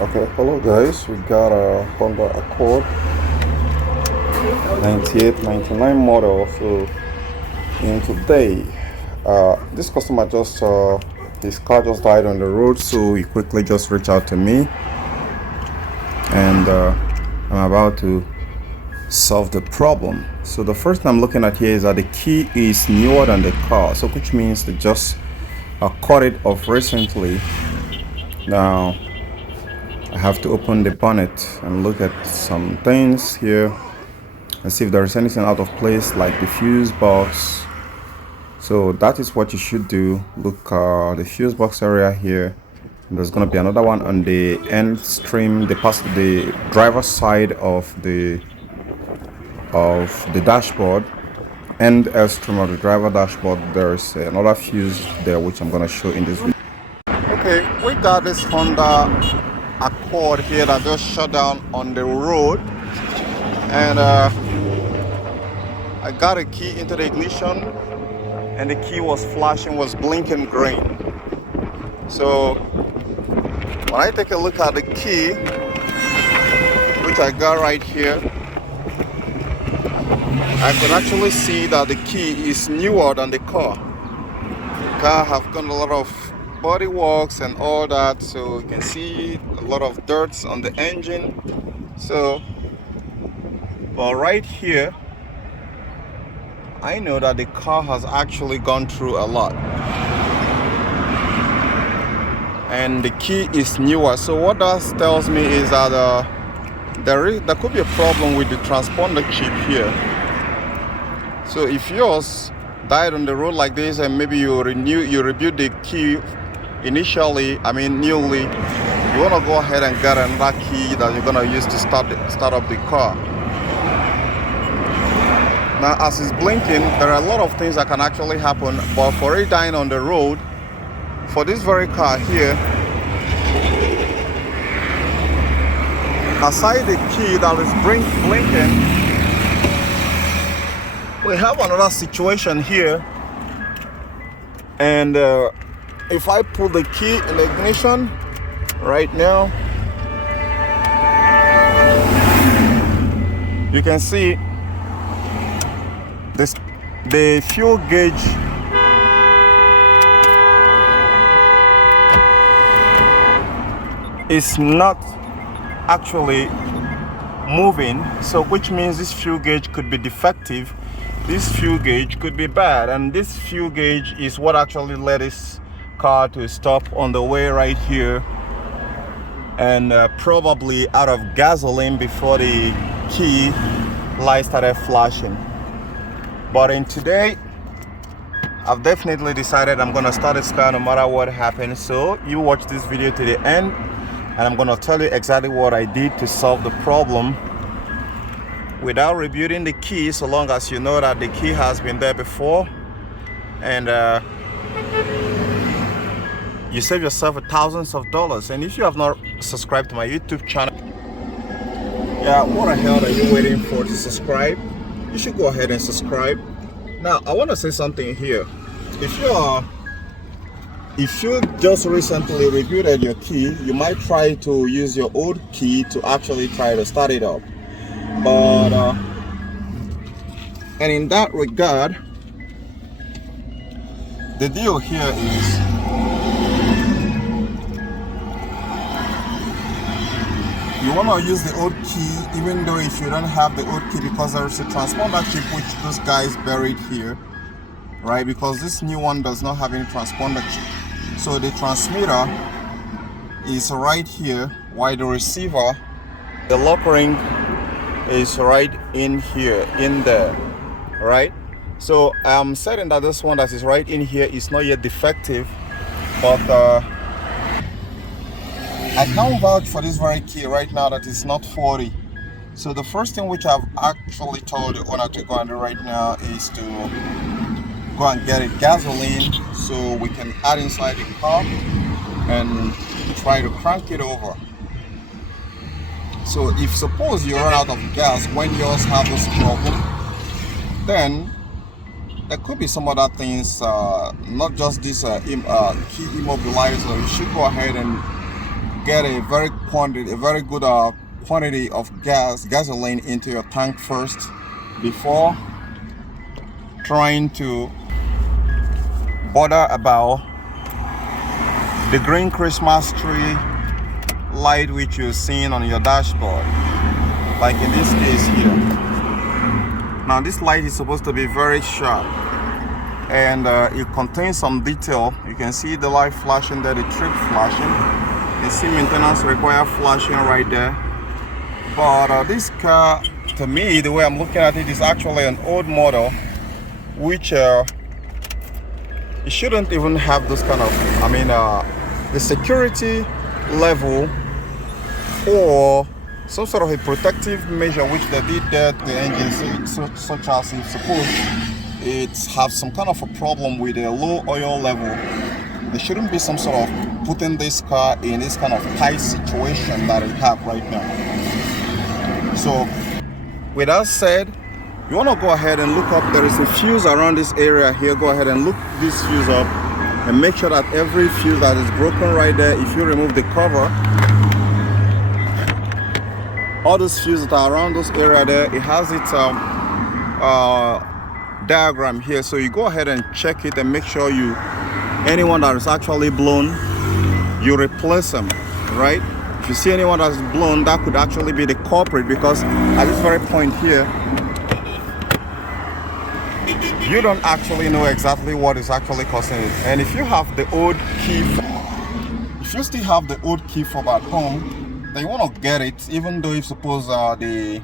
Okay, hello guys. We got a Honda Accord 98, 99 model. So in today, this customer just his car just died on the road, so he quickly just reached out to me, and I'm about to solve the problem. So the first thing I'm looking at here is that the key is newer than the car, so which means they just cut it off recently. Now I have to open the bonnet and look at some things here and see if there is anything out of place, like the fuse box. So that is what you should do. Look, the fuse box area here. There's going to be another one on the end stream, the driver's side of the dashboard, and airstream of the driver dashboard. There's another fuse there which I'm going to show in this video. Okay, we got this Honda Accord here that just shut down on the road, and I got a key into the ignition, and the key was flashing, was blinking green. So when I take a look at the key, which I got right here, I can actually see that the key is newer than the car. The car have done a lot of body works and all that, so you can see a lot of dirt on the engine. So but right here, I know that the car has actually gone through a lot, and the key is newer. So what that tells me is that there could be a problem with the transponder chip here. So if yours died on the road like this, and maybe you rebuild the key initially, newly, you want to go ahead and get another key that you're going to use to start up the car. Now, as it's blinking, there are a lot of things that can actually happen, but for it dying on the road, for this very car here, aside the key that is blinking, we have another situation here. And if I pull the key in the ignition right now, you can see the fuel gauge is not actually moving, so which means this fuel gauge could be defective. This fuel gauge could be bad, and this fuel gauge is what actually led this car to stop on the way right here, and probably out of gasoline before the key light started flashing. But in today, I've definitely decided I'm gonna start this car no matter what happens. So you watch this video to the end, and I'm gonna tell you exactly what I did to solve the problem without rebuilding the key, so long as you know that the key has been there before, and you save yourself thousands of dollars. And if you have not subscribed to my YouTube channel, yeah, what the hell are you waiting for to subscribe? You should go ahead and subscribe. Now, I want to say something here. If you just recently rebuilt your key, you might try to use your old key to actually try to start it up. But and in that regard, the deal here is you want to use the old key, even though if you don't have the old key, because there's a transponder chip which this guy is buried here, right? Because this new one does not have any transponder chip. So the transmitter is right here, while the receiver, the lock ring, is right in here, in there, right? So I'm certain that this one that is right in here is not yet defective, but I can't vouch for this very key right now that it's not 40. So the first thing which I've actually told the owner to go and do right now is to go and get a gasoline so we can add inside the car and try to crank it over. So if suppose you run out of gas when yours have this problem, then there could be some other things, not just this key immobilizer. You should go ahead and get a very good quantity of gasoline into your tank first before trying to bother about the green Christmas tree light which you're seeing on your dashboard, like in this case here. Now this light is supposed to be very sharp, and it contains some detail. You can see the light flashing there, the trip flashing. You see maintenance require flashing right there. But this car, to me, the way I'm looking at it, is actually an old model, which it shouldn't even have this kind of, the security level or some sort of a protective measure which they did there to the engine, such as if suppose it has some kind of a problem with a low oil level, there shouldn't be some sort of putting this car in this kind of tight situation that it have right now. So with that said, you want to go ahead and look up, there is a fuse around this area here. Go ahead and look this fuse up and make sure that every fuse that is broken right there, if you remove the cover, all those fuses that are around this area there, it has its diagram here. So you go ahead and check it and make sure anyone that is actually blown, you replace them, right? If you see anyone that's blown, that could actually be the culprit, because at this very point here, you don't actually know exactly what is actually causing it. And if you have the old key, if you still have the old key fob at home, then you want to get it, even though if suppose the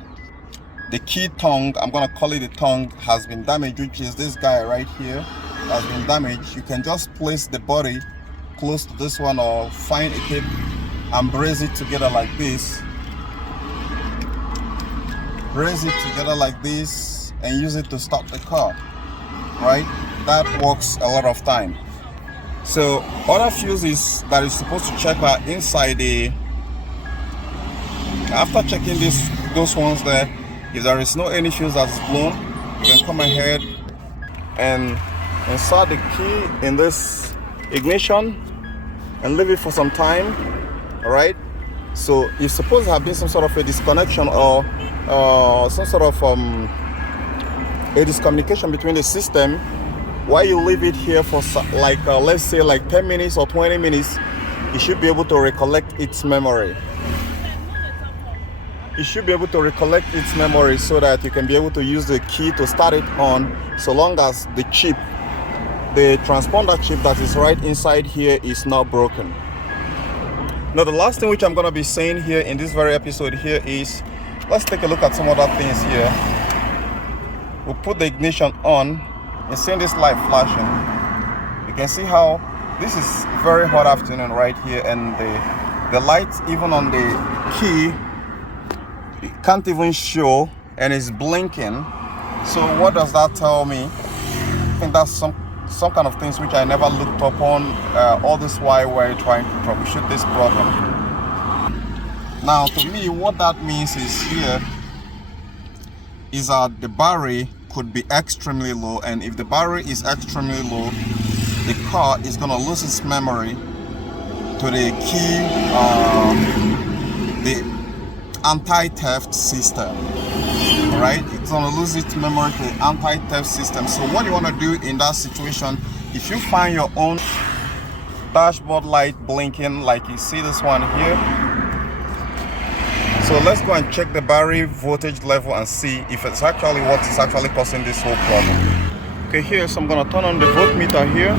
key tongue, I'm gonna call it the tongue, has been damaged, which is this guy right here has been damaged. You can just place the body close to this one, or find a tape and brace it together like this. Brace it together like this and use it to start the car, right? That works a lot of time. So other fuses that is supposed to check are inside the, after checking those ones there, if there is no any fuse that's blown, you can come ahead and insert the key in this ignition and leave it for some time. All right, so if suppose there have been some sort of a disconnection or some sort of a discommunication between the system, while you leave it here for like let's say like 10 minutes or 20 minutes, it should be able to recollect its memory. It should be able to recollect its memory so that you can be able to use the key to start it on, so long as the chip, the transponder chip that is right inside here, is not broken. Now the last thing which I'm going to be saying here in this very episode here is, let's take a look at some other things here. We'll put the ignition on and see this light flashing. You can see how this is very hot afternoon right here, and the light even on the key, it can't even show, and it's blinking. So what does that tell me? I think that's some kind of things which I never looked upon all this while we're trying to troubleshoot this problem. Now to me, what that means is here is that the battery could be extremely low, and if the battery is extremely low, the car is going to lose its memory to the key, the anti-theft system. Right, it's going to lose its memory to the anti-theft system. So what you want to do in that situation, if you find your own dashboard light blinking like you see this one here, so let's go and check the battery voltage level and see if it's actually what is actually causing this whole problem. Okay, here, so I'm going to turn on the voltmeter here.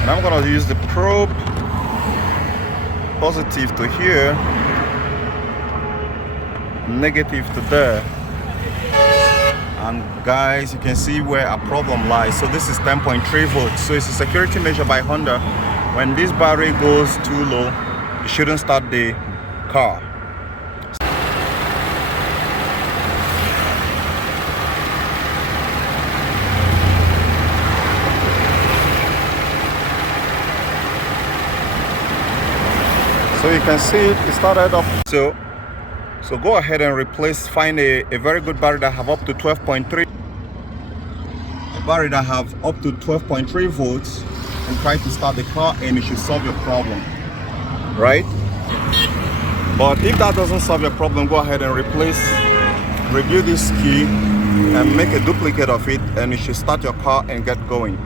And I'm going to use the probe positive to here, negative to there, and guys, you can see where our problem lies. So this is 10.3 volts. So it's a security measure by Honda. When this battery goes too low, it shouldn't start the car. So you can see it started up. So go ahead and find a very good battery that have up to 12.3. battery that have up to 12.3 volts and try to start the car, and it should solve your problem, right? But if that doesn't solve your problem, go ahead and review this key and make a duplicate of it, and it should start your car and get going.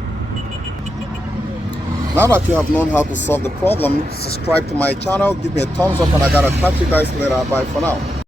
Now that you have known how to solve the problem, subscribe to my channel, give me a thumbs up, and I gotta catch you guys later. Bye for now.